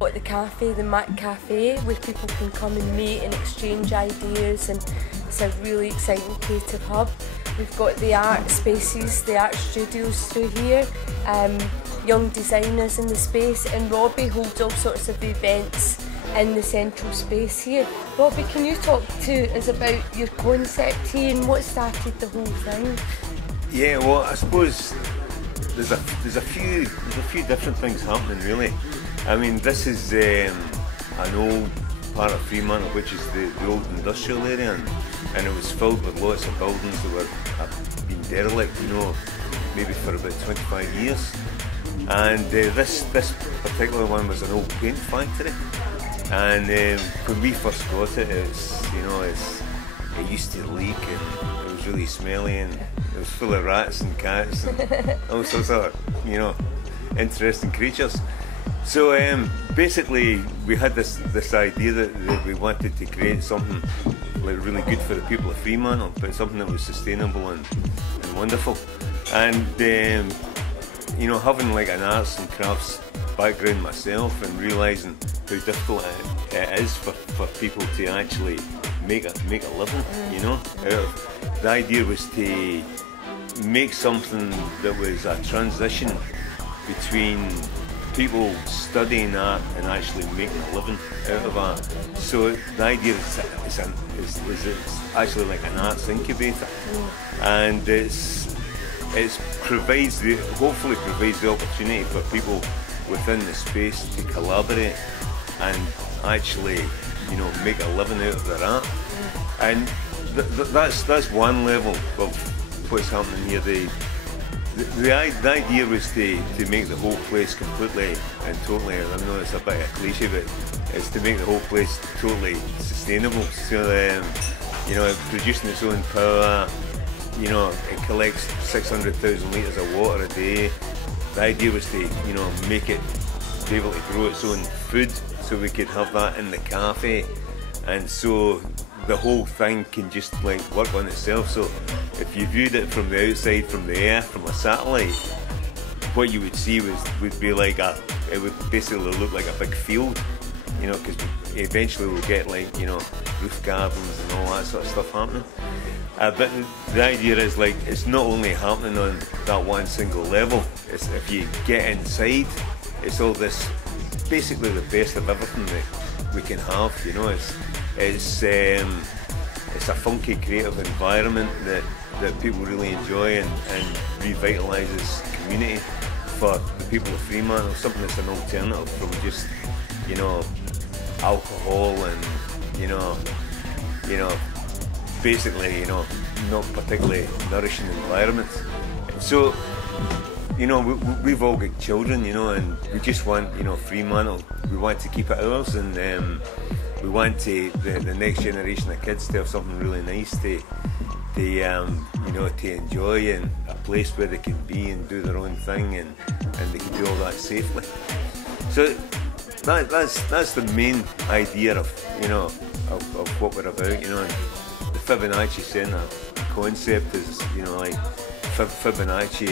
Got the cafe, the Mac Cafe, where people can come and meet and exchange ideas, and it's a really exciting creative hub. We've got the art spaces, the art studios through here, young designers in the space, and Robbie holds all sorts of events in the central space here. Robbie, can you talk to us about your concept here and what started the whole thing? Yeah, well, I suppose there's a few different things happening really. I mean, this is an old part of Fremantle, which is the old industrial area, and it was filled with lots of buildings that have been derelict, you know, maybe for about 25 years. And this particular one was an old paint factory. And when we first got it, it used to leak, and it was really smelly, and it was full of rats and cats and all sorts of, you know, interesting creatures. So basically, we had this idea that we wanted to create something like really good for the people of Fremantle, but something that was sustainable and wonderful. And you know, having like an arts and crafts background myself, and realising how difficult it is for people to actually make a living, you know. The idea was to make something that was a transition between people studying art and actually making a living out of art. So the idea is it's actually like an arts incubator, and hopefully provides the opportunity for people within the space to collaborate and actually, you know, make a living out of their art. And that's one level of what's happening here. The idea was to make the whole place completely and totally, and I know it's a bit of a cliche, but it's to make the whole place totally sustainable. So you know, producing its own power, you know, it collects 600,000 litres of water a day. The idea was to, you know, make it, be able to grow its own food, so we could have that in the cafe, and so the whole thing can just like work on itself. So if you viewed it from the outside, from the air, from a satellite, what you would see would be like it would basically look like a big field, you know, because eventually we'll get like, you know, roof gardens and all that sort of stuff happening. But the idea is like, it's not only happening on that one single level, it's if you get inside, it's all this, basically the best of everything that we can have, you know. It's a funky creative environment that people really enjoy, and revitalises community for the people of Fremantle, something that's an alternative from just, you know, alcohol and, you know, basically, you know, not particularly nourishing environments. So, you know, we've all got children, you know, and we just want, you know, Fremantle, we want to keep it ours, and we want to the next generation of kids to have something really nice to you know, to enjoy, and a place where they can be and do their own thing, and they can do all that safely. So that's the main idea of, you know, of what we're about, you know. And the Fibonacci Centre concept is, you know, like Fibonacci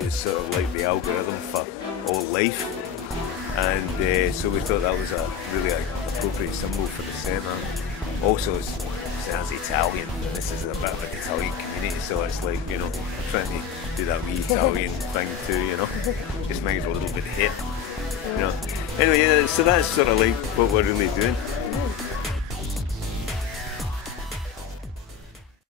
is sort of like the algorithm for all life, and so we thought that was a really appropriate symbol for the centre. Also, it sounds Italian, and this is a bit of an Italian community, so it's like, you know, trying to do that wee Italian thing too, you know, just make it a little bit hip, you know. Anyway, yeah, so that's sort of like what we're really doing.